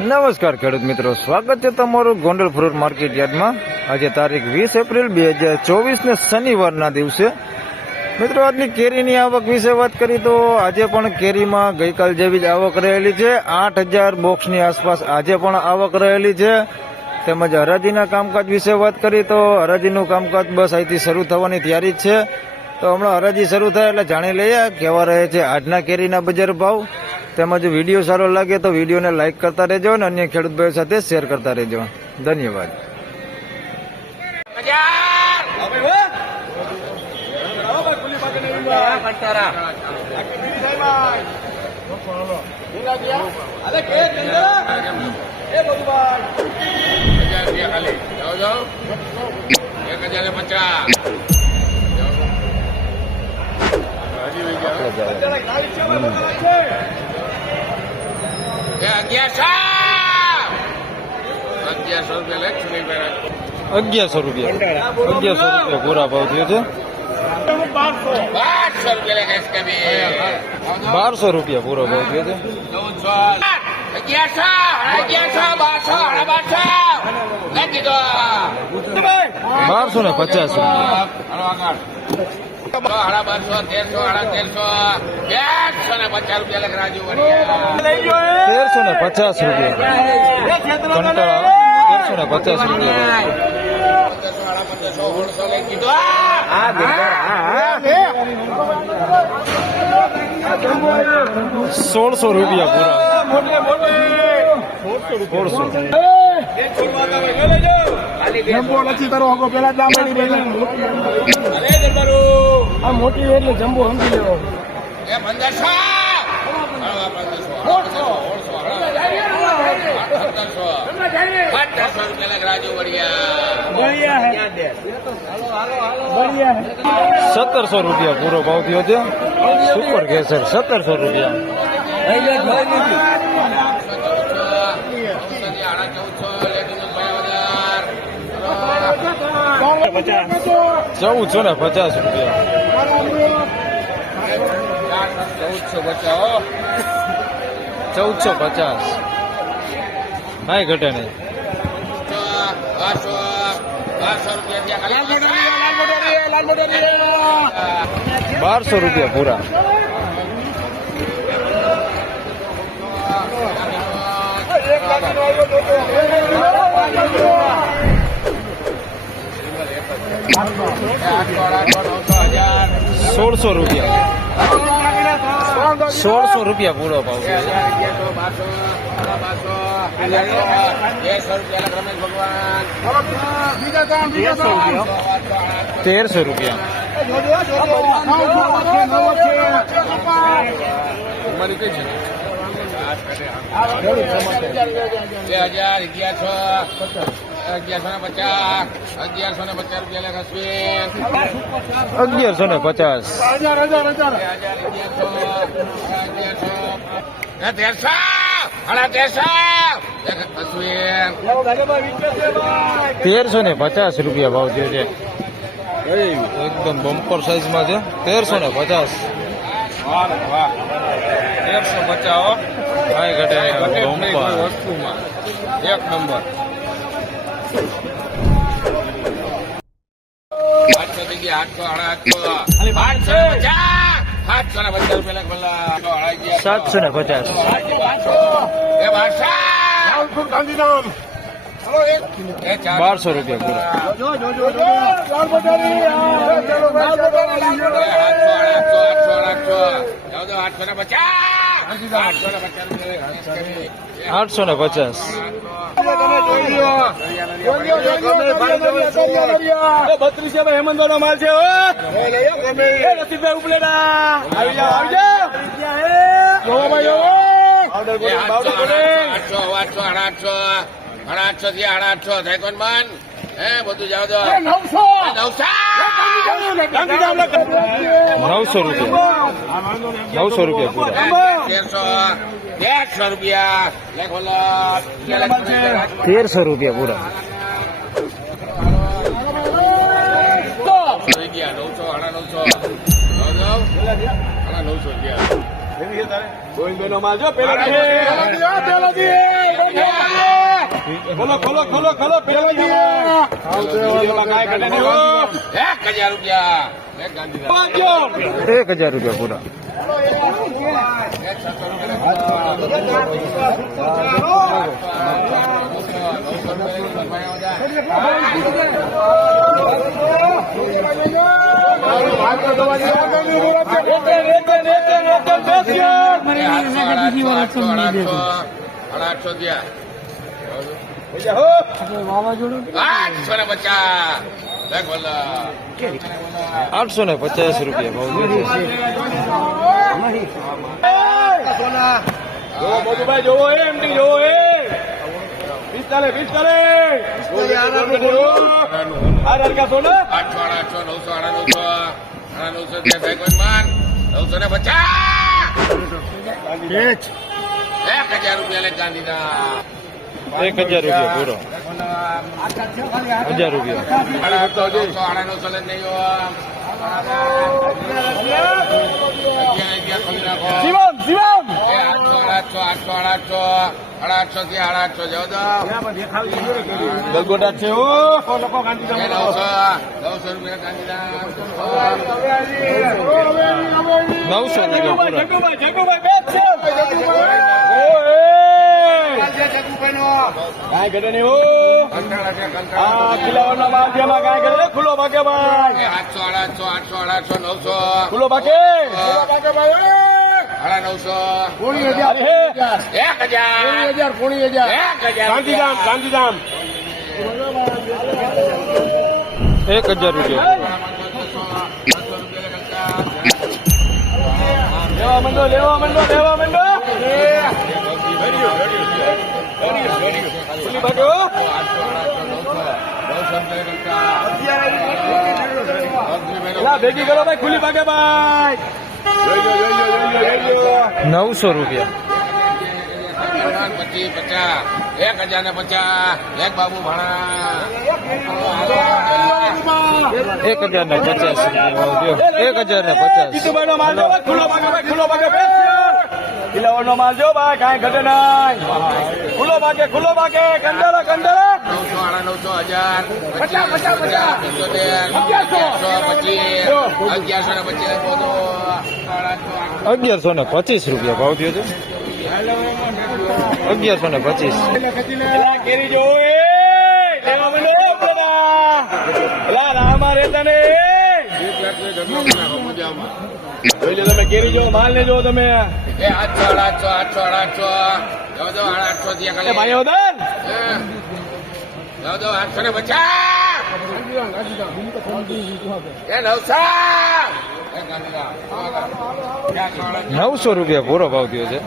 નમસ્કાર ખેડૂત મિત્રો, સ્વાગત છે તમારું ગોંડલ ફ્રૂટ માર્કેટ યાર્ડમાં। આજે તારીખ 20 એપ્રિલ 2024 ને શનિવારના દિવસે મિત્રો આજની કેરીની આવક વિશે વાત કરી તો આજે પણ કેરીમાં ગઈકાલ જેવી જ આવક રહેલી છે। 8000 બોક્સની આસપાસ આજે પણ આવક રહેલી છે। તેમજ હરાજીના કામકાજ વિશે વાત કરી તો હરાજીનું કામકાજ બસ અહીંથી શરૂ થવાની તૈયારી જ છે। તો હમણાં હરાજી શરૂ થાય એટલે જાણી લઈએ કેવા રહે છે આજના કેરીના બજાર ભાવ। તેમજ વિડીયો સારો લાગે તો વિડીયોને લાઇક કરતા રહેજો અને અન્ય ખેડૂત ભાઈઓ સાથે શેર કરતા રહેજો। ધન્યવાદ। ₹1100 પૂરા ભાવ થયો છે। ₹1200 પૂરો ભાવ થયો છે। 1250 ₹1600 પૂરા। જમ્બો નથી કરો હકો પેલા આ મોટી એટલે જમ્બો સમજી લેવો। ₹1700 પૂરો ભાવ થયો છે। સુપર કેસર ₹1700। ₹1450 ભાઈ ઘટે નહીં। ₹1200 પૂરા। ₹1600 પૂરો ભાવ। ₹1300 ₹1350 ભાવ થયો છે। એકદમ બમ્પર સાઈઝમાં છે। 1350 ભાઈ ઘટે વસ્તુમાં એક નંબર। 750 ₹1200 પૂરા। ₹850 હેમંતો નો માલ છે। ₹800 થી ₹850 થાય કોણ મન હે બધું જાવ દો। ₹900 પૂરા। ₹1300 પૂરા। ગોવિંદભાઈ નો માલ જો પેલા ખોલો ખોલો ખોલો ખોલો પેલા ગયા એમાં કાંઈ ઘટે નહીં હો 1000 રૂપિયા એક ગાંધીધામ પાંચસો 1000 રૂપિયા પૂરા. આઠસો થયા 850 લેખ બોલા 850 રૂપિયા ભાવ થયો છે. જોવો મોટુભાઈ જોવો એમડી જોવો એ 45 આ રડકા સોના 800 900 900 900 950 1000 રૂપિયા લેખ ગાંધીધામ 1000 રૂપિયા પૂરો. 1000 રૂપિયા. 900 લે નહીં હો શિવમ શિવમ 800 થી 850 જાવ તો ગલગોટા છે ઓ લોકો ગાંધી 900 રૂપિયા ગાંધીધામ 900 રૂપિયા પૂરા. જગુભાઈ જગુભાઈ બેસ છે કાંઈ ઘટે નહીં હો આ કિલ્લાઓના માધ્યમમાં કાંઈ ઘટે ખુલ્લો ભાગે ભાઈ 800 900 ખુલ્લો ભાગે ભાઈ 900 અરે હે 1000 ગાંધીધામ ગાંધીધામ 1000 રૂપિયા. લેવા માંડો લેવા માંડો લેવા માંડો ખુલ્લી ભાગો એલા ભેગી કરો ભાઈ ખુલ્લી ભાગે ભાઈ જોઈ લો 900 રૂપિયા. 50 1050 લેખ બાબુ ભાણા 1050 રૂપિયા ભાવ થયો. 1050. જીતુભાઈ નો માલ જો ભાઈ ખુલ્લો ભાગે ભાઈ ખુલ્લો ભાગે બેસ કિલ્લાઓનો માલ જો ભાઈ કાંઈ ઘટે નહીં ખુલ્લો ભાગે કંડરો કંડરો 1125 રૂપિયા ભાવ થયો છે. 1125. એલા કેરી જો એ લેવા માંડો પેલા એલા રામા રહેતા ને જોઈ લો તમે કેરી જો માલ ને જો તમે 800 એ ભાઈઓ દન 850 900 રૂપિયા પૂરો ભાવ થયો છે.